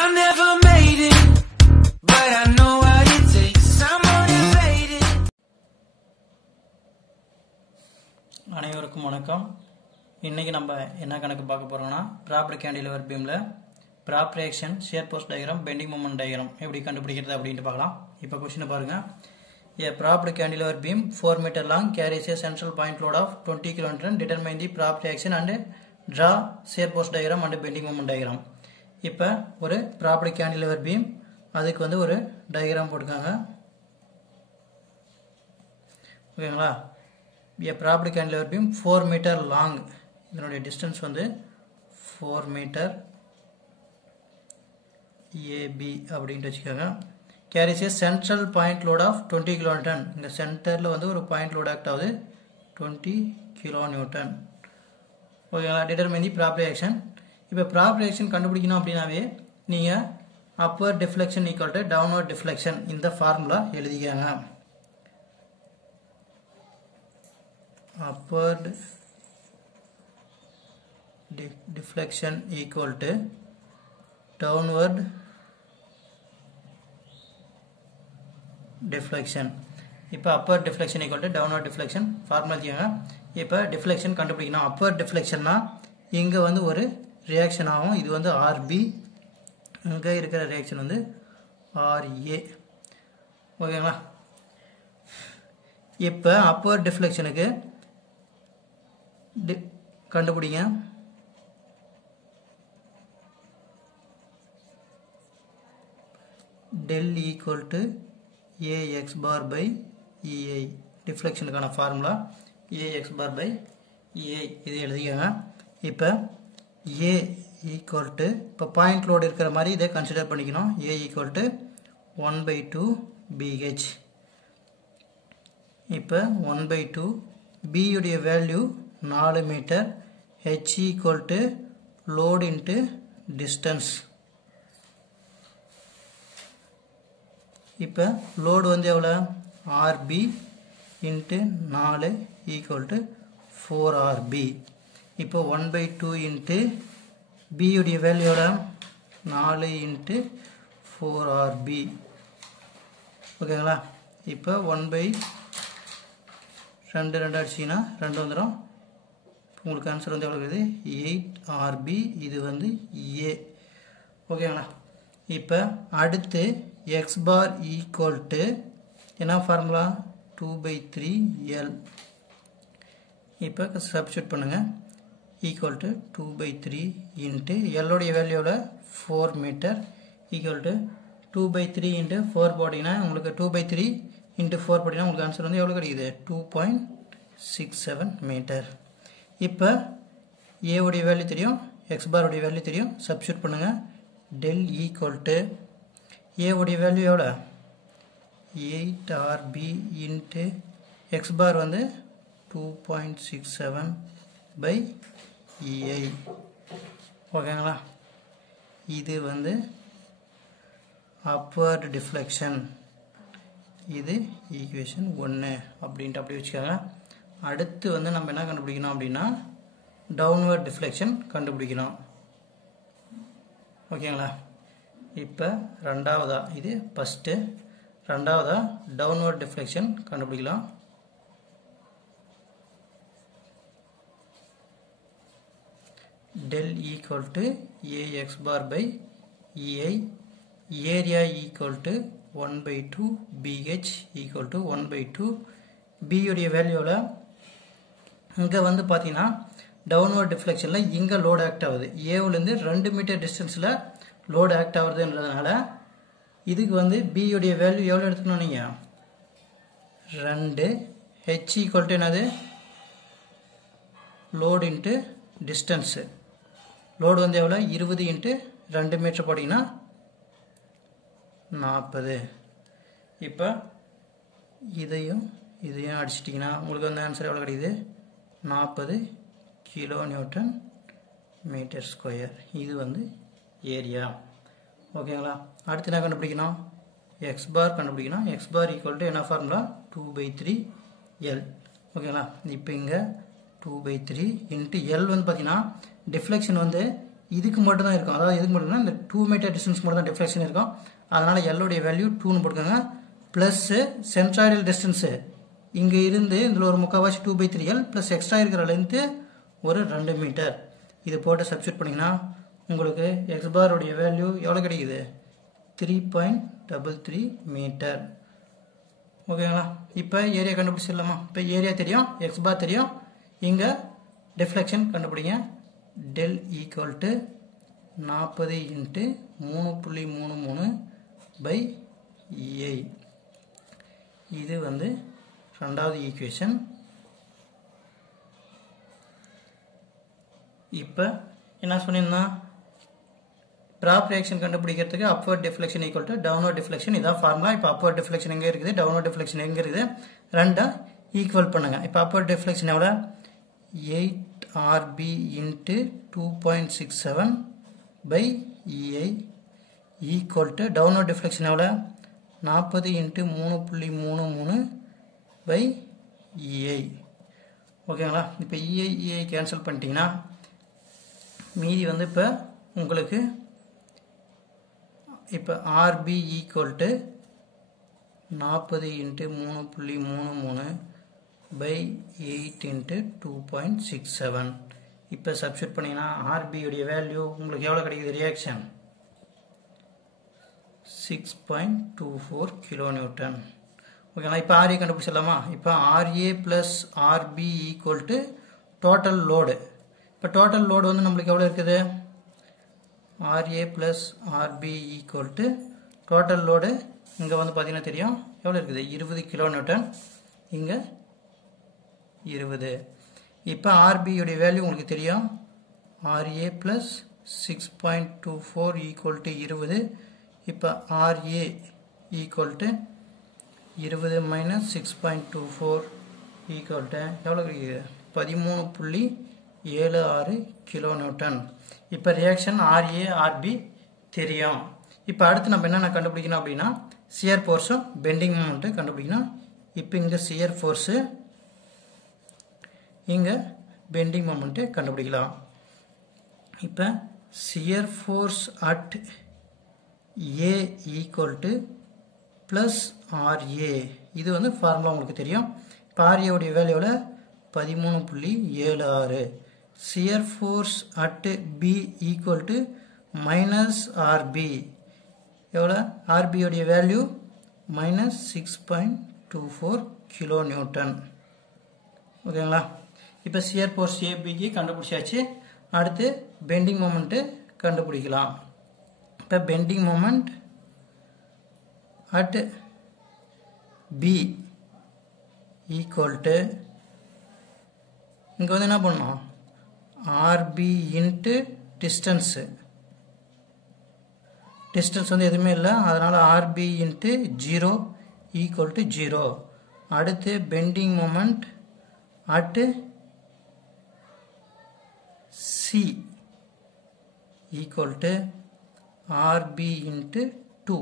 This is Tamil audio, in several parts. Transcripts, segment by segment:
I never made it, but I know what it takes. I'm motivated. அனைவருக்கும் வணக்கம். இன்னைக்கு நம்ம என்ன கணக்கு பார்க்க போறோம்னா ப்ராப்பர் கேண்டிலிவர் பீம்ல ப்ராப் ரியாக்ஷன், ஷியர் போஸ்ட் டயக்ராம், பெண்டிங் மொமெண்ட் டயக்ராம் எப்படி கண்டுபிடிக்கிறது அப்படினு பார்க்கலாம். இப்போ क्वेश्चन பாருங்க. A propped cantilever beam 4 meter long carries a central point load of 20 kN. Determine the prop reaction and draw shear post diagram and bending moment diagram. இப்போ ஒரு propped cantilever beam அதுக்கு வந்து ஒரு டயகிராம் போட்டுருக்காங்க. ஓகேங்களா? A propped cantilever beam 4 meter long. இதனுடைய டிஸ்டன்ஸ் வந்து 4 meter AB அப்படினு வெச்சுக்கோங்க. carries a central point load of 20 kilonewton. இந்த சென்டர்ல வந்து ஒரு பாயிண்ட் லோட் ஆக்ட் ஆகுது 20 kilonewton. ஓகேங்களா? Determine the prop reaction. இப்போ ப்ராப் ரியாக்ஷன் கண்டுபிடிக்கணும் அப்படினாவே நீங்க upward deflection equal to downward deflection இந்த formula எழுதிக்கங்க. upward deflection equal to downward deflection. இப்போ upward deflection equal to downward deflection formula எழுதிக்கங்க. இப்போ deflection கண்டுபிடிக்கணும். upward deflectionனா இங்க வந்து ஒரு ரியாக்ஷன் ஆகும். இது வந்து RB, இங்க இருக்கிற ரியாக்ஷன் வந்து RA. ஓகேங்களா? இப்போ upward deflectionக்கு கண்டுபிடிங்க. del equal to ax bar by ei. டிஃப்ளெக்ஷனுக்கான formula ax bar by ei இது எழுதிக்கங்க. இப்போ a equal to இப்போ பாயிண்ட் லோட் இருக்கிற மாதிரி இதை கன்சிடர் பண்ணிக்கணும். a equal to 1/2 bh. இப்போ 1/2 b உடைய வேல்யூ 4 மீட்டர், h equal to load into distance. இப்போ லோடு வந்து எவ்வளோ? RB into 4 equal to 4RB. இப்போ 1/2 into B உடைய வேல்யூ எவ்வளோ? 4 into 4RB. ஓகேங்களா? இப்போ 1/2 அடிச்சிங்கன்னா 2 வந்துடும். உங்களுக்கு ஆன்சர் வந்து எவ்வளோ இருக்குது? 8RB. இது வந்து A. ஓகேங்களா? இப்போ அடுத்து x bar equal to என்ன ஃபார்முலா? 2/3L. இப்போ சப்ஸ்டிட்யூட் பண்ணுங்க. equal to 2/3 into L உடைய வேல்யூ எவ்வளோ? 4 மீட்டர் equal to 2/3 into 4 போட்டிங்கன்னா உங்களுக்கு 2/3 into 4 போட்டிங்கன்னா உங்களுக்கு ஆன்சர் வந்து எவ்வளோ கிடைக்குது? 2.67 மீட்டர். இப்போ A உடைய வேல்யூ தெரியும், x bar உடைய வேல்யூ தெரியும். சப்ஸ்டிட்யூட் பண்ணுங்க. del equal to A உடைய வேல்யூ எவ்வளோ? 8RB into x bar வந்து 2.67 by EI. ஓகேங்களா? இது வந்து upward deflection. இது ஈக்குவேஷன் 1 அப்படின்ட்டு அப்படி வச்சுக்கோங்க. அடுத்து வந்து நம்ம என்ன கண்டுபிடிக்கணும் அப்படின்னா downward deflection கண்டுபிடிக்கணும். ஓகேங்களா? இப்போ ரெண்டாவதா, இது ஃபஸ்ட்டு, ரெண்டாவதா downward deflection கண்டுபிடிக்கலாம். del equal to ax bar by ei. area equal to 1/2 bh equal to 1/2 b உடைய வேல்யூல இங்க வந்து பாத்தீங்கன்னா டவுன்வர்ட் டிஃப்ளெக்ஷன்ல இங்க லோட் ஆக்ட் ஆகுது. a ல இருந்து 2 மீட்டர் டிஸ்டன்ஸ்ல லோட் ஆக்ட் ஆகுதுன்றதுனால இதுக்கு வந்து b உடைய வேல்யூ எவ்வளவு எடுத்துக்கணும் நீங்க? 2. h equal to என்னது? Load into distance. லோடு வந்து எவ்வளோ? 20 into 2 மீட்டர் போட்டிங்கன்னா 40. இப்போ இதையும் அடிச்சிட்டிங்கன்னா உங்களுக்கு வந்து ஆன்சர் எவ்வளோ கிடைக்குது? 40 kilonewton மீட்டர் ஸ்கொயர். இது வந்து ஏரியா. ஓகேங்களா? அடுத்து என்ன கண்டுபிடிக்கணும்? x பார் கண்டுபிடிக்கணும். x பார் ஈக்குவல் டு என்ன ஃபார்முலா? 2/3L. ஓகேங்களா? இப்போ இங்கே 2/3 into L வந்து பார்த்தீங்கன்னா டிஃப்ளெக்ஷன் வந்து இதுக்கு மட்டும் தான் இருக்கும். அதாவது எதுக்கு மட்டும்னா இந்த 2 மீட்டர் டிஸ்டன்ஸ் மட்டும் தான் டிஃப்ளெக்ஷன் இருக்கும். அதனால் எல்லோடைய வேல்யூ 2ன்னு போட்டுக்கோங்க. ப்ளஸ்ஸு சென்ட்ராய்டல் டிஸ்டன்ஸு இங்கே இருந்து இதில் ஒரு முக்கால்வாசி 2/3L ப்ளஸ் எக்ஸ்ட்ரா இருக்கிற லென்த்து ஒரு 2 மீட்டர். இது போட்டு சப்ஸ்டியூட் பண்ணிங்கன்னா உங்களுக்கு எக்ஸ் பாருடைய வேல்யூ எவ்வளோ கிடைக்குது? 3.33 மீட்டர். ஓகேங்களா? இப்போ ஏரியா கண்டுபிடிச்சிடலாமா? இப்போ ஏரியா தெரியும், எக்ஸ் பார் தெரியும், இங்கே டிஃப்ளெக்ஷன் கண்டுபிடிங்க. Del equal to 40 × 3.33/8. இது வந்து ரெண்டாவது ஈக்குவேஷன். இப்போ என்ன சொன்னீங்கன்னா ப்ராப்பர் ரியாக்ஷன் கண்டுபிடிக்கிறதுக்கு upward deflection equal to downward deflection. இதான் ஃபார்முலா. இப்போ அப்வர்ட் டிஃப்ளெக்ஷன் எங்கே இருக்குது, டவுன்வர்ட் டிஃப்ளெக்ஷன் எங்கே இருக்குது, ரெண்டா ஈக்குவல் பண்ணுங்க. இப்போ அப்வர்ட் டிஃப்ளெக்ஷன் எவ்வளோ? 8RB × 2.67/EI equal to downward deflection எவ்வளோ? 40 × 3.33/EI. ஓகேங்களா? இப்போ EI கேன்சல் பண்ணிட்டீங்கன்னா மீதி வந்து இப்போ உங்களுக்கு இப்போ RB ஈக்குவல் டு 40 × 3.33/8 × 2.67. இப்போ சப்ஸ்டியூட் பண்ணிங்கன்னா RB உடைய வேல்யூ உங்களுக்கு எவ்வளோ கிடைக்குது? Reaction 6.24 kN. ஓகேங்களா? இப்போ RA கண்டுபிடிச்சிடலாமா? இப்போ RA plus RB equal to total load. இப்போ டோட்டல் லோடு வந்து நம்மளுக்கு எவ்வளோ இருக்குது? RA plus RB equal to total load இங்கே வந்து பார்த்தீங்கன்னா தெரியும் எவ்வளோ இருக்குது? 20 kN. இங்கே 20. இப்போ RB உடைய வேல்யூ உங்களுக்கு தெரியும். RA plus 6.24 equal to 20. இப்போ RA equal to 20 minus 6.24 equal to எவ்வளோ கிடைக்குது? 13.76 kN. இப்போ ரியாக்ஷன் RA RB தெரியும். இப்போ அடுத்து நம்ம என்னென்ன கண்டுபிடிக்கணும் அப்படின்னா சியர் ஃபோர்ஸும் பெண்டிங் மொமெண்ட்டு கண்டுபிடிக்கணும். இப்போ இங்கே சியர் ஃபோர்ஸு, இங்கே பெண்டிங் மொமெண்ட்டு கண்டுபிடிக்கலாம். இப்போ shear force at A equal to plus RA. இது வந்து ஃபார்முலா உங்களுக்கு தெரியும். இப்போ RA உடைய வேல்யூவில் 13.76. Shear force at B equal to minus RB. எவ்வளோ? RB உடைய வேல்யூ மைனஸ் 6.24 kN. ஓகேங்களா? இப்போ சியர் ஃபோர்ஸ் ஏபிக்கு கண்டுபிடிச்சாச்சு. அடுத்து பெண்டிங் மொமெண்ட்டு கண்டுபிடிக்கலாம். இப்போ bending moment at B equal to இங்கே வந்து என்ன பண்ணணும்? RB into distance. டிஸ்டன்ஸ் வந்து எதுவுமே இல்லை, அதனால் RB இன்ட்டு 0 ஈக்குவல் டு 0. அடுத்து bending moment at C equal to RB into 2.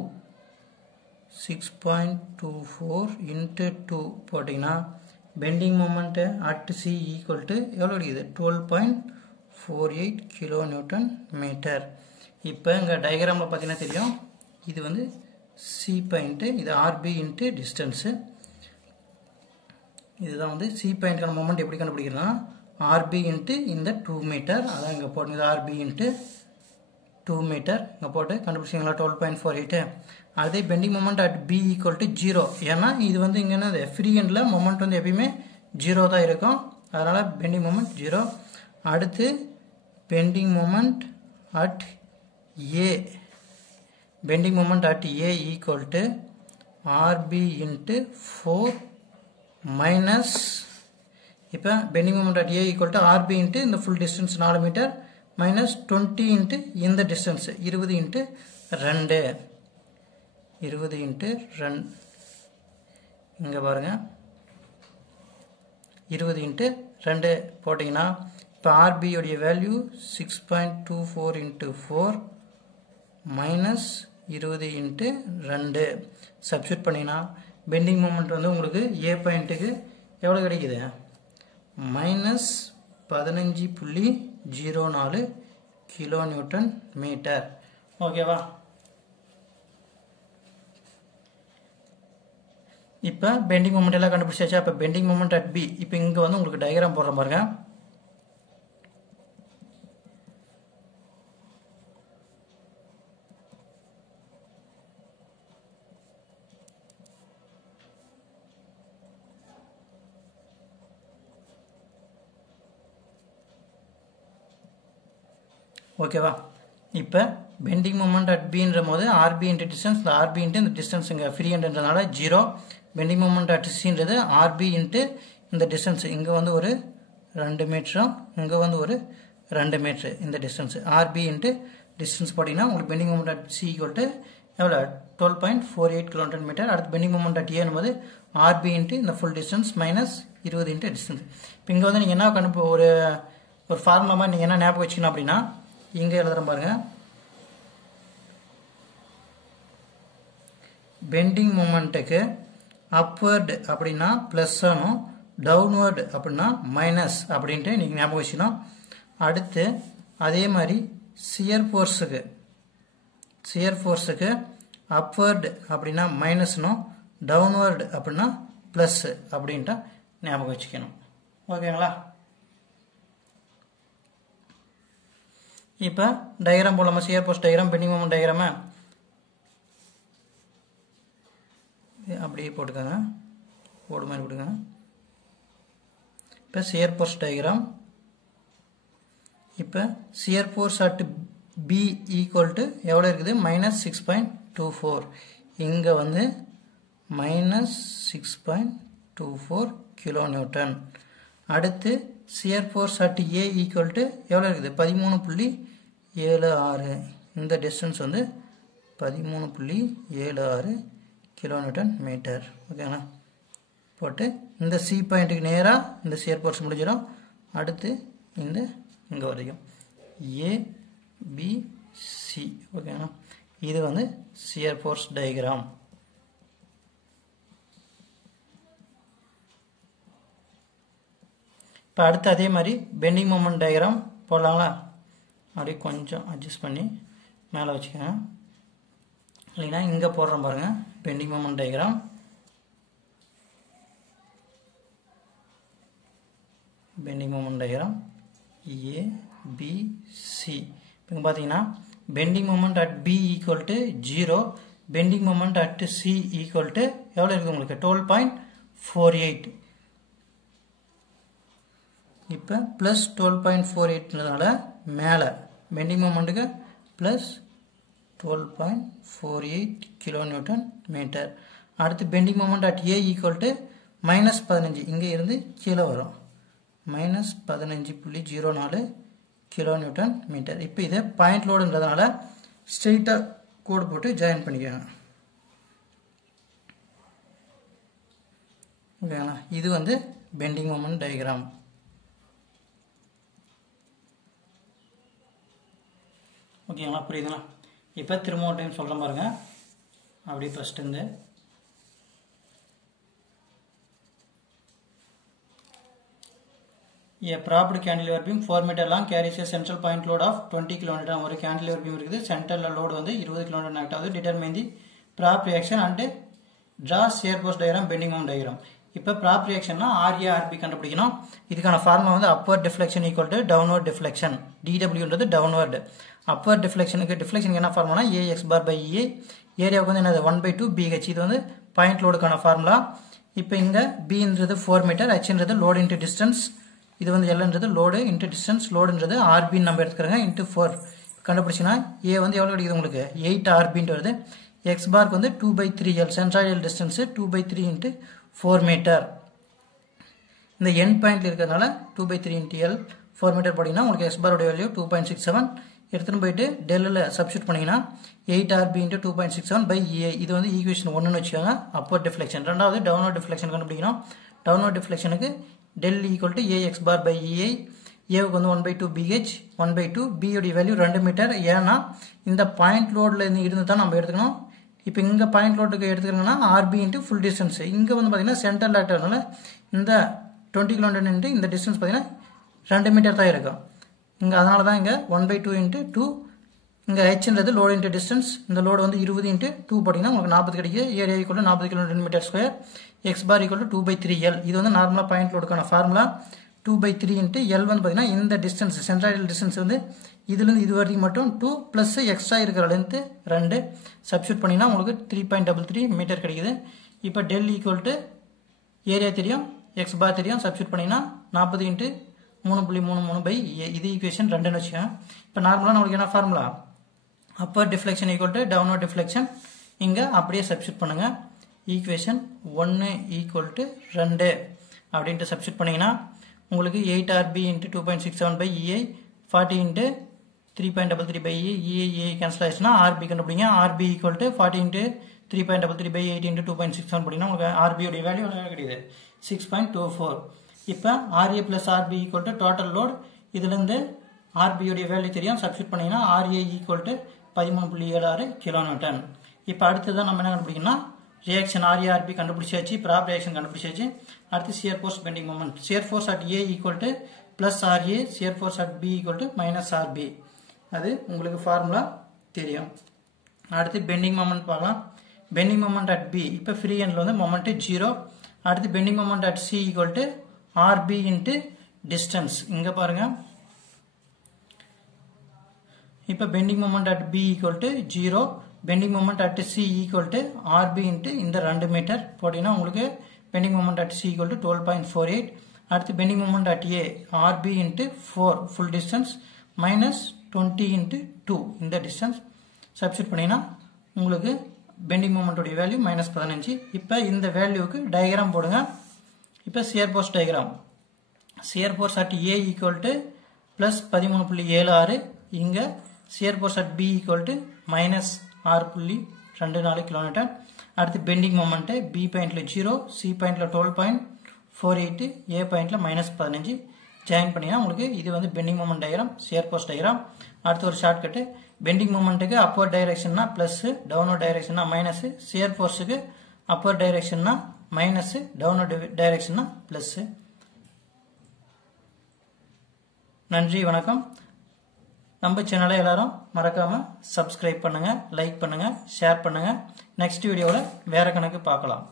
6.24 into 2 போட்டிங்கன்னா bending moment at C equal to எவ்வளோ கிடைக்குது? 12.48 kN மீட்டர். இப்போ இங்கே டயக்ராமில் பார்த்தீங்கன்னா தெரியும் இது வந்து C பாயிண்ட்டு, இது RB இன்ட்டு டிஸ்டன்ஸு. இதுதான் வந்து C பாயிண்ட்கான மொமெண்ட் எப்படி கண்டுபிடிக்கிறதுனா RB இன்ட்டு இந்த 2 மீட்டர். அதான் இங்கே போட்டுங்க RB இன்ட்டு 2 மீட்டர் இங்கே போட்டு கண்டுபிடிச்சிங்களா? 12.48. அதே bending moment at B equal to 0. ஏன்னா இது வந்து இங்கே என்னது ஃப்ரீ எண்டில் மொமெண்ட் வந்து எப்பயுமே 0 தான் இருக்கும். அதனால் பெண்டிங் மொமெண்ட் 0. அடுத்து bending moment at A. Bending moment at A equal to RB into 4 minus, இப்போ bending moment at A equal to RB into இந்த full distance 4 metre minus 20 into இந்த டிஸ்டன்ஸ் 20 இன்ட்டு 2. 20 இன்ட்டு 2 இங்கே பாருங்கள் 20 இன்ட்டு 2 போட்டிங்கன்னா இப்போ RB உடைய value 6.24 into 4 minus 20 into 2 substitute பண்ணிங்கன்னா பெண்டிங் மொமெண்ட் வந்து உங்களுக்கு A பாயிண்ட்டுக்கு எவ்வளோ கிடைக்குது? Minus 15.04 kilonewton metre. ஓகேவா? இப்போ பெண்டிங் மொமெண்ட் எல்லாம் கண்டுபிடிச்சாச்சா? இப்போ பெண்டிங் மொமெண்ட் அட் பி. இப்போ இங்கே வந்து உங்களுக்கு டயக்ராம் போடுறேன் பாருங்க. ஓகேவா? இப்போ பெண்டிங் மொமெண்ட் அட் பின்ற போது ஆர்பி இன்ட்டு டிஸ்டன்ஸ், இந்த ஆர்பி இன்ட்டு இந்த டிஸ்டன்ஸ் இங்கே ஃப்ரீ ஹேண்ட்ன்றதுனால 0. பெண்டிங் மொமெண்ட் அட் சின்றது ஆர்பி இன்ட்டு இந்த டிஸ்டன்ஸ், இங்கே வந்து ஒரு 2 மீட்டரும் இங்கே வந்து ஒரு 2 மீட்ரு. இந்த டிஸ்டன்ஸ் ஆர்பி இன்ட்டு டிஸ்டன்ஸ் போட்டிங்கன்னா உங்களுக்கு bending moment at C equal to எவ்வளோ? 12.48 கிலோமீட்டர் மீட்டர். அடுத்து பெண்டிங் மொமெண்ட் அட் ஏன்னும் போது ஆர்பி இன்ட்டு இந்த full distance minus 20 into distance. இப்போ இங்கே வந்து நீங்கள் என்ன ஒரு ஃபார்முலா மாதிரி நீங்கள் என்ன ஞாபகம் வச்சுக்கணும் அப்படின்னா, இங்கே எழுதுறேன் பாருங்க. பெண்டிங் மொமெண்ட்டுக்கு அப்வர்டு அப்படின்னா ப்ளஸ்ஸனும், டவுன்வர்டு அப்படின்னா மைனஸ் அப்படின்ட்டு நீங்கள் ஞாபகம் வச்சுக்கணும். அடுத்து அதே மாதிரி சியர் ஃபோர்ஸுக்கு அப்வர்டு அப்படின்னா மைனஸ்னும், டவுன்வர்டு அப்படின்னா ப்ளஸ் அப்படின்ட்டு ஞாபகம் வச்சுக்கணும். ஓகேங்களா? இப்போ டயக்ராம் போடலாமா? Shear force diagram, bending moment டயக்ராம அப்படியே போட்டுக்கோங்க, போடு மாதிரி போட்டுக்கோங்க. இப்போ சியர் ஃபோர்ஸ் டயக்ராம். இப்போ shear force at B equal to எவ்வளோ இருக்குது? -6.24. இங்கே வந்து -6.24 கிலோநியூட்டன். அடுத்து shear force at A equal to எவ்வளோ இருக்குது? 13.76. இந்த டிஸ்டன்ஸ் வந்து 13.76 கிலோநியூட்டன் மீட்டர். ஓகேங்களா? போட்டு இந்த சி பாயிண்ட்டுக்கு நேராக இந்த சியர் ஃபோர்ஸ் முடிஞ்சிடும். அடுத்து இந்த இங்கே வரைக்கும் ஏபிசி. ஓகேங்களா? இது வந்து சியர் ஃபோர்ஸ் டயக்ராம். இப்போ அடுத்து அதே மாதிரி பெண்டிங் மொமெண்ட் டயக்ராம் போடலாங்களா? அப்படியே கொஞ்சம் அட்ஜஸ்ட் பண்ணி மேலே வச்சுக்கோங்க. இல்லைன்னா இங்கே போடுறோம் பாருங்கள். Bending moment diagram. Bending moment diagram ABC. இப்போ பார்த்தீங்கன்னா bending moment at B equal to 0, bending moment at C equal to எவ்வளோ இருக்குது உங்களுக்கு? 12.48. இப்போ ப்ளஸ் 12.48னால மேலே பெண்டிங் மொமெண்ட்டுக்கு ப்ளஸ் 12.48 கிலோநியூட்டன் மீட்டர். அடுத்து bending moment at A equal to -15. இங்கே இருந்து கீழே வரும் -15.04 கிலோநியூட்டன் மீட்டர். இப்போ இதை பாயிண்ட் லோடுன்றதுனால ஸ்ட்ரெயிட்டாக கோடு போட்டு ஜாயின் பண்ணிக்கோங்க. ஓகேங்களா? இது வந்து பெண்டிங் மொமெண்ட் டயக்ராம். ஓகேங்களா? புரியுதுங்களா? இப்போ திரும்ப ஒரு டைம் சொல்கிறேன் பாருங்க. அப்படி ஃபஸ்ட்டு இருந்து A propped cantilever beam 4 meter long carries a central point load of 20 kN. ஒரு cantilever beam இருக்குது. சென்டரில் லோடு வந்து 20 kN ஆக்ட் ஆகுது. Determine the prop reaction and draw shear force diagram, bending moment diagram. இப்போ prop reactionனா RA RB கண்டுபிடிக்கணும். இதுக்கான ஃபார்முலா வந்து upward deflection equal to downward deflection. DWன்றது downward. upward deflectionக்கு என்ன formula? AX bar by EA. ஏரியாவுக்கு வந்து என்னது? 1/2 BH. இது வந்து பாயிண்ட் லோடுக்கான ஃபார்முலா. இப்போ இங்கே Bன்றது 4 மீட்டர், Hன்றது லோடு இன்ட்டு டிஸ்டன்ஸ், இது வந்து Lன்றது லோடு இன்ட்டு டிஸ்டன்ஸ், லோடுன்றது RBன்னு நம்ம எடுத்துக்கிறோங்க இன்ட்டு 4 கண்டுபிடிச்சிங்கன்னா A வந்து எவ்வளோ கிடைக்குது உங்களுக்கு? 8 RBன்ட்டு வருது. X பார்க்கு வந்து 2/3L, centroidal distance 2/3 into 4 metre. இந்த எண்ட் பாயிண்ட்ல இருக்கிறதுனால 2/3 இன்ட்டு L 4 மீட்டர் போட்டிங்கன்னா உங்களுக்கு X பாரோட வேல்யூ 2.67. எடுத்துன்னு போயிட்டு டெல்லில் சப்ஸ்டியூட் பண்ணிங்கன்னா 8 RB இன்ட்டு 2.67 by EA. இது வந்து ஈக்குவேஷன் 1ன்னு வச்சுக்கோங்க. Upper deflection. ரெண்டாவது டவுன்வர்ட் டிஃப்ளெக்ஷன் கண்டுபிடிக்கணும். டவுன்வர்ட் டிஃப்ளெக்ஷனுக்கு del equal to AX bar by EA. ஏவுக்கு வந்து 1/2 BH, 1/2 B உடைய வேல்யூ 2 மீட்டர். ஏன்னா இந்த பாயிண்ட் லோடில் இருந்து தான் நம்ம எடுத்துக்கணும். இப்போ இங்கே பாயிண்ட் லோடுக்கு எடுத்துக்கிறோங்கன்னா RB இன்ட்டு ஃபுல் டிஸ்டன்ஸ். இங்கே வந்து பார்த்தீங்கன்னா சென்டர் லாக்டர்னால இந்த 20 kN இந்த டிஸ்டன்ஸ் பார்த்தீங்கன்னா 2 மீட்டர் தான் இருக்கும். இங்கே அதனால தான் இங்கே 1/2 இன்ட்டு 2 இங்கே ஹெச்ன்றது லோடு இன்ட்டு டிஸ்டன்ஸ் இந்த லோடு வந்து 20 இன்ட்டு 2 போட்டிங்கன்னா உங்களுக்கு 40 கிடைக்குது area equal 40 kilometre metre square x bar equal 2/3L இது வந்து நார்மலாக பாயிண்ட் லோடுக்கான ஃபார்முலா 2/3 இன்ட்டு எல் வந்து பார்த்தீங்கன்னா இந்த டிஸ்டன்ஸ் சென்ட்ராய்டல் டிஸ்டன்ஸ் வந்து இதுலேருந்து இது வரைக்கும் மட்டும் 2 ப்ளஸ் எக்ஸ்ட்ரா இருக்கிற லென்த்து 2 சப்ஸ்டியூட் பண்ணிங்கன்னா உங்களுக்கு 3.33 மீட்டர் கிடைக்குது இப்போ டெல் ஈக்குவல் டு ஏரியா தெரியும் எக்ஸ் பார் தெரியும் சப்ஸ்டியூட் பண்ணிங்கன்னா 40 இன்ட்டு 3.33/A இது ஈக்குவேஷன் 2ன்னு வச்சுக்கோங்க இப்போ நார்மலாக நம்மளுக்கு என்ன formula upper deflection equal to downward deflection இங்கே அப்படியே சப்ஸ்டியூட் பண்ணுங்கள் ஈக்குவேஷன் 1 ஈக்குவல் டு 2 அப்படின்ட்டு சப்ஸ்டியூட் பண்ணிங்கன்னா உங்களுக்கு 8RB into 2.67/EA 40 into 3.33/EA EA cancel ஆயிடுச்சுன்னா RB கண்டுபிடிங்க RB equal to 40 into 3.33/8 into 2.67 போட்டிங்கன்னா உங்களுக்கு RB உடைய வேல்யூ கிடைக்குது 6.24 இப்போ RA plus RB equal to total load இதுலேருந்து RB உடைய வேல்யூ தெரியும் சப்ஸ்டியூட் பண்ணிங்கன்னா RA ஈக்குவல் டு 13.76 கிலோநியூட்டன் இப்போ அடுத்ததான் நம்ம என்ன கண்டுபிடிக்கணும்னா ரியாக்ஷன் RA/RB கண்டுபிடிச்சாச்சு ப்ராப் ரியாக்ஷன் கண்டுபிடிச்சாச்சு அடுத்து shear force bending moment shear force at A equal to plus RA shear force at B equal to minus RB அது உங்களுக்கு ஃபார்முலா தெரியும் அடுத்து பெண்டிங் மொமெண்ட் பார்க்கலாம் பெண்டிங் மொமெண்ட் அட் B இப்போ ஃப்ரீ ஹேண்டில் வந்து மொமெண்ட் 0 அடுத்து bending moment at C equal to RB into distance இங்கே பாருங்கள் இப்போ bending moment at B equal to 0 bending moment at C equal to RB into இந்த 2 மீட்டர் போட்டிங்கன்னா உங்களுக்கு bending moment at C equal to 12.48 அடுத்து bending moment at A RB into 4 full distance minus 20 into 2 இந்த டிஸ்டன்ஸ் சப்ஸ்டியூட் பண்ணிங்கன்னா உங்களுக்கு பெண்டிங் மொமெண்ட்டுடைய வேல்யூ மைனஸ் 15 இப்போ இந்த வேல்யூவுக்கு டயக்ராம் போடுங்க இப்போ shear force diagram shear force at A equal to plus 13.76 இங்கே shear force at B equal to minus 6.24 kilometre அடுத்து பெண்டிங் மொமெண்ட்டு B பாயிண்ட்ல 0 C பாயிண்ட்ல 12.48 A பாயிண்ட்ல மைனஸ் 15 ஜாயின் பண்ணிங்கன்னா உங்களுக்கு இது வந்து bending moment diagram shear force diagram அடுத்து ஒரு ஷார்ட்கட்டு பெண்டிங் மொமெண்ட்டுக்கு அப்பர் டைரக்ஷன்னா ப்ளஸ் டவுன்வர்ட் டைரக்ஷன்னா மைனஸ் சியர் ஃபோர்ஸுக்கு அப்பர் டைரக்ஷன்னா மைனஸ் டவுன்வர்ட் டைரக்ஷன்னா ப்ளஸ் நன்றி வணக்கம் நம்ம சேனலை எல்லாரும் மறக்காம சப்ஸ்கிரைப் பண்ணுங்க லைக் பண்ணுங்க ஷேர் பண்ணுங்க நெக்ஸ்ட் வீடியோவில் வேற கணக்கு பார்க்கலாம்